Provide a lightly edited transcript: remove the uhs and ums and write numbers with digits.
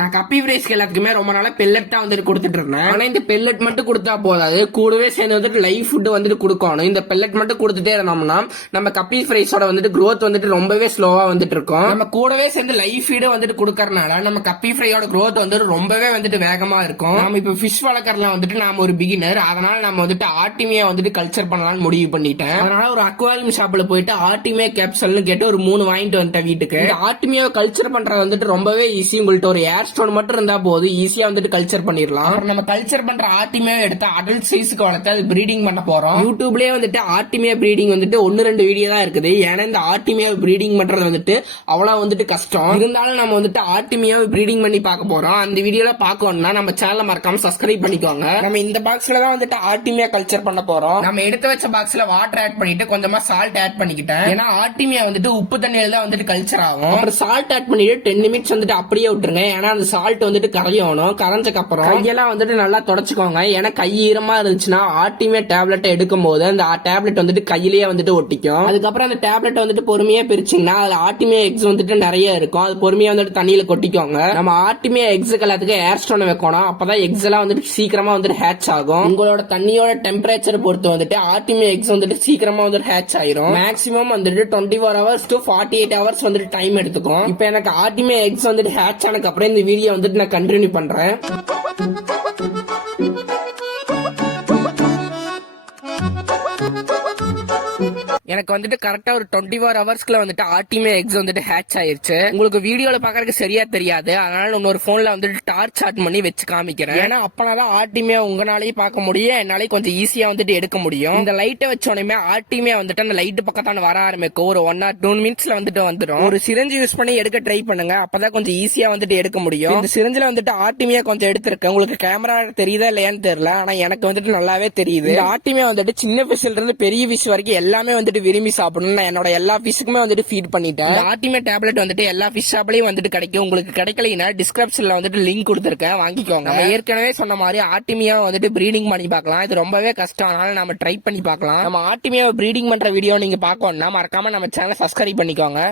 நான் கப்பி ஃப்ரைஸ்க்கு எல்லாத்துக்குமே ரொம்ப நாளா பெல்லட் தான் வந்துட்டு கொடுத்துட்டு இருந்தேன். ஆனா இந்த பெல்லட் மட்டும் கொடுத்தா போதாது, கூடவே சேர்ந்து வந்துட்டு லைவ் ஃபுட் வந்துட்டு கொடுக்கணும். இந்த பெல்லட் மட்டும் கொடுத்துட்டே இருந்தோம்னா நம்ம கப்பி ஃப்ரைஸோட வந்துட்டு growth வந்துட்டு ரொம்பவே ஸ்லோவா வந்துட்டு இருக்கும். நம்ம கூடவே சேர்ந்து லைவ் ஃபீடு வந்துட்டு கொடுக்கறனால நம்ம கப்பி ஃப்ரையோட growth வந்துட்டு ரொம்பவே வந்துட்டு வேகமா இருக்கும். நம்ம இப்ப ஃபிஷ் வளர்க்கறதுல வந்துட்டு நாம ஒரு பிகினர், அதனால நம்ம வந்துட்டு ஆர்டிமியா வந்துட்டு கல்ச்சர் பண்ணலாம்னு முடிவு பண்ணிட்டேன். அதனால ஒரு அக்வாரியம் ஷாப்ல போயிட்டு ஆர்டிமியா கேப்சல்னு கேட்டு ஒரு 3 வாங்கிட்டு வந்துட்டேன் வீட்டுக்கு. இந்த ஆர்டிமியா கல்ச்சர் பண்றது வந்துட்டு ரொம்பவே ஈஸி. உங்கள்ட்ட ஒரு ஏர் ஸ்டோன் மட்டும் இருந்தா போது ஈஸியா வந்துட்டு கல்ச்சர் பண்ணிடலாம். நம்ம கல்ச்சர் பண்ற ஆர்டிமியா எடுத்து அடல்ட் சைஸ்க்கு வளர்த்து அது பிரீடிங் பண்ண போறோம். யூடியூப்லயே வந்துட்டு ஆர்டிமியா பிரீடிங் வந்துட்டு 1-2 வீடியோ தான் இருக்குது. ஏன்னா இந்த ஆர்டிமியா பிரீடிங் பண்றது வந்துட்டு அவ்வளவு வந்துட்டு கஷ்டம். இருந்தாலும் நம்ம வந்துட்டு ஆர்டிமியா பிரீடிங் பண்ணி பார்க்க போறோம். அந்த வீடியோல பார்க்கணும்னா நம்ம சேனலை மறக்காம சப்ஸ்கிரைப் பண்ணிக்கோங்க. நம்ம இந்த பாக்ஸ்ல தான் வந்துட்டு ஆர்டிமியா கல்ச்சர் பண்ண போறோம். நம்ம எடுத்து வச்ச பாக்ஸ்ல வாட்டர் ஆட் பண்ணிட்டு கொஞ்சமா சால்ட் ஆட் பண்ணிக்கிட்டேன். ஏன்னா ஆர்டிமியா வந்துட்டு உப்பு தண்ணியில தான் வந்துட்டு கல்ச்சர் ஆகும். அப்புறம் சால்ட் ஆட் பண்ணிட்டு 10 நிமிஷம் வந்துட்டு அப்படியே விட்டுருங்க. ஏன்னா அந்த சால்ட் வந்துட்டு கரையணும். கரைஞ்சக்கு அப்புறம் கையெல்லாம் வந்துட்டு நல்லா தொடச்சுக்கோங்க. ஏன்னா கை ஈரமா இருந்துச்சுன்னா ஆர்டிமியா டேப்லெட் எடுக்கும் போது அந்த டேப்லெட் வந்துட்டு கையிலேயே வந்துட்டு ஒட்டிக்கும். அதுக்கப்புறம் அந்த டேப்லெட் வந்துட்டு பொறுமையா பிரிச்சிங்கன்னா அதுல ஆர்டிமியா எக்ஸ் வந்துட்டு நிறைய இருக்கும். அது பொறுமையா வந்துட்டு தண்ணியில கொட்டிக்கோங்க. நம்ம ஆர்டிமியா எக்ஸ் எல்லாத்துக்கும் ஏர் ஸ்டோன் வைக்கணும். அப்பதான் எக்ஸ் எல்லாம் வந்துட்டு சீக்கிரமா வந்துட்டு ஹேட்ச் ஆகும். உங்களோட தண்ணியோட டெம்பரேச்சர் பொறுத்து வந்துட்டு ஆர்டிமியா எக்ஸ் வந்துட்டு சீக்கிரமா வந்துட்டு ஹேட்ச் ஆயிரும். மேக்ஸிமம் வந்துட்டு 24 hours to 48 hours வந்துட்டு டைம் எடுத்துக்கும். இப்போ எனக்கு ஆர்டிமியா எக்ஸ் வந்துட்டு ஹேட்ச் ஆனதுக்கு அப்புறம் இந்த வீடியோ வந்துட்டு நான் கண்டினியூ பண்றேன். எனக்கு வந்துட்டு கரெக்டா ஒரு 24 ஹவர்ஸ்க்குள்ள வந்துட்டு ஆர்டிமியா எக்ஸ் வந்துட்டு ஹேட்ச் ஆயிருச்சு. உங்களுக்கு வீடியோல பாக்குறதுக்கு சரியா தெரியாது, அதனால இன்னொரு போன்ல வந்துட்டு டார்ச் ஆட் பண்ணி வச்சு காமிக்கிறேன். ஏன்னா அப்பனாதான் ஆர்டிமியா உங்களாலேயும் பார்க்க முடியும், என்னாலே கொஞ்சம் ஈஸியா வந்துட்டு எடுக்க முடியும். இந்த லைட்டை வச்சோடனே ஆர்டிமியா வந்துட்டு அந்த லைட் பக்கத்தான வர ஆரம்பிக்கும். ஒரு 1 or 2 minutesல வந்துட்டு வந்துடும். ஒரு சிரஞ்சு யூஸ் பண்ணி எடுக்க ட்ரை பண்ணுங்க, அப்பதான் கொஞ்சம் ஈஸியா வந்துட்டு எடுக்க முடியும். இந்த சிரஞ்சில வந்துட்டு ஆர்டிமியா கொஞ்சம் எடுத்திருக்கேன். உங்களுக்கு கேமரா தெரியுதா இல்லையான்னு தெரியல, ஆனா எனக்கு வந்துட்டு நல்லாவே தெரியுது. ஆர்டிமியா வந்துட்டு சின்ன பிஷ்ல இருந்து பெரிய பிஷ் வரைக்கும் எல்லாமே வந்துட்டு விரும்பி சாப்பிடணும். நான் என்னோட எல்லா ஃபிஷ்க்குமே வந்துட்டு ஃபீட் பண்ணிட்டேன். ஆர்டிமியா டேப்லெட் வந்துட்டு எல்லா ஃபிஷ் ஷாப்லயும் வந்துட்டு கிடைக்கும். உங்களுக்கு கிடைக்கலைன்னா டிஸ்கிரிப்ஷன்ல வந்துட்டு லிங்க் கொடுத்துருக்கேன், வாங்கிக்கோங்க. நம்ம ஏற்கனவே சொன்ன மாதிரி ஆர்டிமியா வந்துட்டு பிரீடிங் பண்ணி பார்க்கலாம். இது ரொம்பவே கஷ்டம், அதனால நம்ம ட்ரை பண்ணி பார்க்கலாம். நம்ம ஆர்டிமியா பிரீடிங் பண்ற வீடியோ நீங்க பார்க்கணும்னா மறக்காம நம்ம சேனலை சப்ஸ்கிரைப் பண்ணிக்கோங்க.